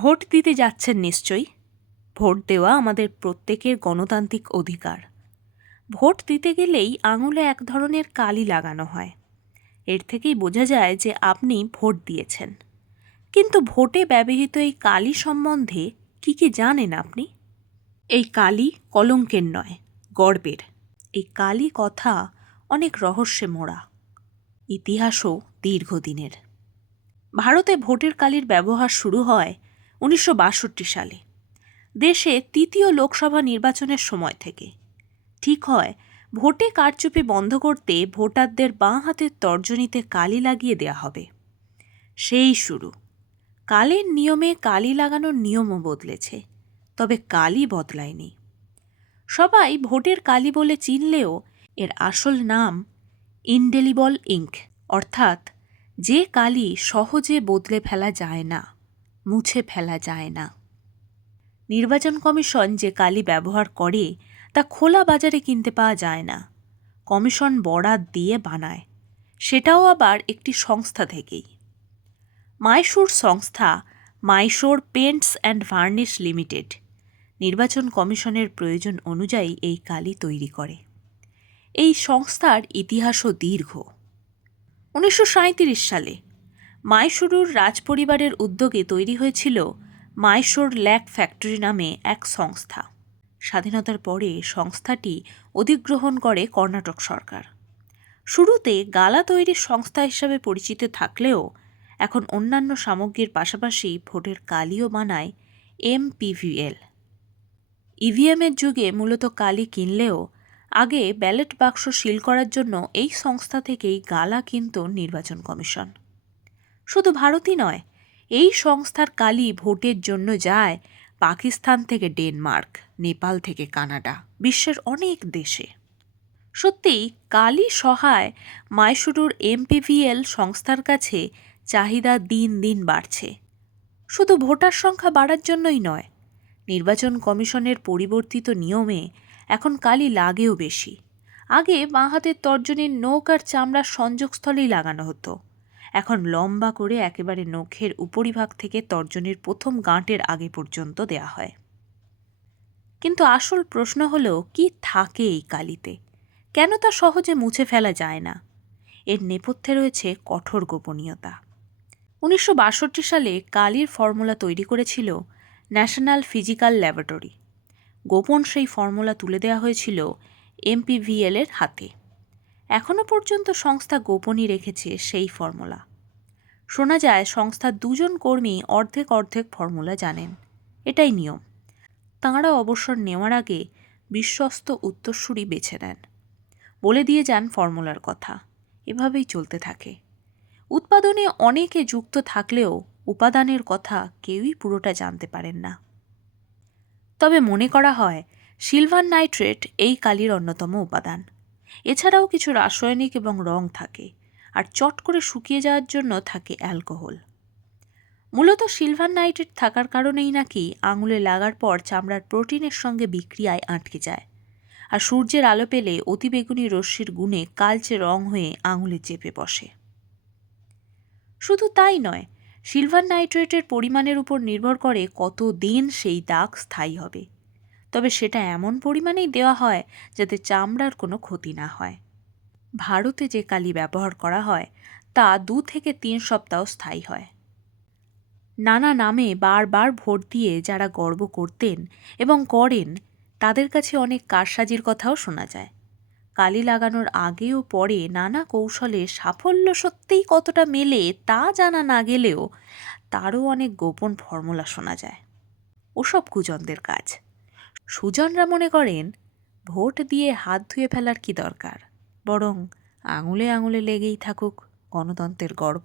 Vote দিতে যাচ্ছেন নিশ্চয়ই। ভোট দেওয়া আমাদের প্রত্যেকের গণতান্ত্রিক অধিকার। ভোট দিতে গেলেই আঙুলে এক ধরনের কালি লাগানো হয়। এর থেকেই বোঝা যায় যে আপনি ভোট দিয়েছেন। কিন্তু ভোটে ব্যবহৃত এই কালি সম্বন্ধে কি জানেন আপনি? এই কালি কলঙ্কের নয়, গর্বের। এই কালি কথা অনেক রহস্যে মোড়া, ইতিহাসও দীর্ঘদিনের। ভারতে ভোটের কালির ব্যবহার শুরু হয় 1962 সালে, দেশে তৃতীয় লোকসভা নির্বাচনের সময় থেকে। ঠিক হয়, ভোটে কারচুপি বন্ধ করতে ভোটারদের বাঁ হাতের তর্জনীতে কালি লাগিয়ে দেয়া হবে। সেই শুরু। কালের নিয়মে কালি লাগানোর নিয়মও বদলেছে, তবে কালি বদলায়নি। সবাই ভোটের কালি বলে চিনলেও এর আসল নাম ইনডেলিবল ইঙ্ক, অর্থাৎ যে কালি সহজে বদলে ফেলা যায় না, মুছে ফেলা যায় না। নির্বাচন কমিশন যে কালি ব্যবহার করে তা খোলা বাজারে কিনতে পাওয়া যায় না, কমিশন বরাত দিয়ে বানায়, সেটাও আবার একটি সংস্থা থেকেই। মাইসোর সংস্থা Mysore paints and varnish limited নির্বাচন কমিশনের প্রয়োজন অনুযায়ী এই কালি তৈরি করে। এই সংস্থার ইতিহাসও দীর্ঘ। 1937 সালে মাইসুরুর রাজপরিবারের উদ্যোগে তৈরি হয়েছিল মাইসোর ল্যাক ফ্যাক্টরি নামে এক সংস্থা। স্বাধীনতার পরে সংস্থাটি অধিগ্রহণ করে কর্ণাটক সরকার। শুরুতে গালা তৈরির সংস্থা হিসাবে পরিচিত থাকলেও এখন অন্যান্য সামগ্রীর পাশাপাশি ভোটের কালিও বানায় MPVL। ইভিএমের যুগে মূলত কালি কিনলেও আগে ব্যালট বাক্স সিল করার জন্য এই সংস্থা থেকেই গালা কিনত নির্বাচন কমিশন। শুধু ভারতই নয়, এই সংস্থার কালি ভোটের জন্য যায় পাকিস্তান থেকে ডেনমার্ক, নেপাল থেকে কানাডা, বিশ্বের অনেক দেশে। সত্যিই কালি সহায় মাইসুরুর MPVL সংস্থার কাছে চাহিদা দিন দিন বাড়ছে। শুধু ভোটার সংখ্যা বাড়ার জন্যই নয়, নির্বাচন কমিশনের পরিবর্তিত নিয়মে এখন কালি লাগেও বেশি। আগে বাঁ হাতের তর্জনীর নখ আর চামড়ার সংযোগস্থলেই লাগানো হতো, এখন লম্বা করে একেবারে নখের উপরিভাগ থেকে তর্জনীর প্রথম গাঁটের আগে পর্যন্ত দেয়া হয়। কিন্তু আসল প্রশ্ন হলো, কি থাকে এই কালিতে? কেন তা সহজে মুছে ফেলা যায় না? এর নেপথ্যে রয়েছে কঠোর গোপনীয়তা। 1962 সালে কালির ফর্মুলা তৈরি করেছিল ন্যাশনাল ফিজিক্যাল ল্যাবরেটরি। গোপন সেই ফর্মুলা তুলে দেওয়া হয়েছিল MPVL এর হাতে। এখনও পর্যন্ত সংস্থা গোপনই রেখেছে সেই ফর্মুলা। শোনা যায় সংস্থার 2 জন কর্মী অর্ধেক অর্ধেক ফর্মুলা জানেন। এটাই নিয়ম। তাঁরা অবসর নেওয়ার আগে বিশ্বস্ত উত্তরসূরি বেছে নেন, বলে দিয়ে যান ফর্মুলার কথা। এভাবেই চলতে থাকে। উৎপাদনে অনেকে যুক্ত থাকলেও উপাদানের কথা কেউই পুরোটা জানতে পারেন না। তবে মনে করা হয় সিলভার নাইট্রেট এই কালির অন্যতম উপাদান। এছাড়াও কিছু রাসায়নিক এবং রং থাকে, আর চট করে শুকিয়ে যাওয়ার জন্য থাকে অ্যালকোহল। মূলত সিলভার নাইট্রেট থাকার কারণেই নাকি আঙুলে লাগার পর চামড়ার প্রোটিনের সঙ্গে বিক্রিয়ায় আটকে যায়, আর সূর্যের আলো পেলে অতিবেগুনি রশ্মির গুণে কালচে রং হয়ে আঙুলে চেপে বসে। শুধু তাই নয়, সিলভার নাইট্রেটের পরিমাণের উপর নির্ভর করে কতদিন সেই দাগ স্থায়ী হবে। তবে সেটা এমন পরিমাণেই দেওয়া হয় যাতে চামড়ার কোনো ক্ষতি না হয়। ভারতে যে কালি ব্যবহার করা হয় তা 2 থেকে 3 সপ্তাহ স্থায়ী হয়। নানা নামে বারবার ভোট দিয়ে যারা গর্ব করতেন এবং করেন, তাদের কাছে অনেক কারসাজির কথাও শোনা যায়। কালি লাগানোর আগে ও পরে নানা কৌশলে সাফল্য সত্যিই কতটা মেলে তা জানা না গেলেও তারও অনেক গোপন ফর্মুলা শোনা যায়। ওসব কুজনদের কাজ। সুজনরা মনে করেন ভোট দিয়ে হাত ধুয়ে ফেলার কি দরকার, বরং আঙুলে আঙুলে লেগেই থাকুক গণতন্ত্রের গর্ব।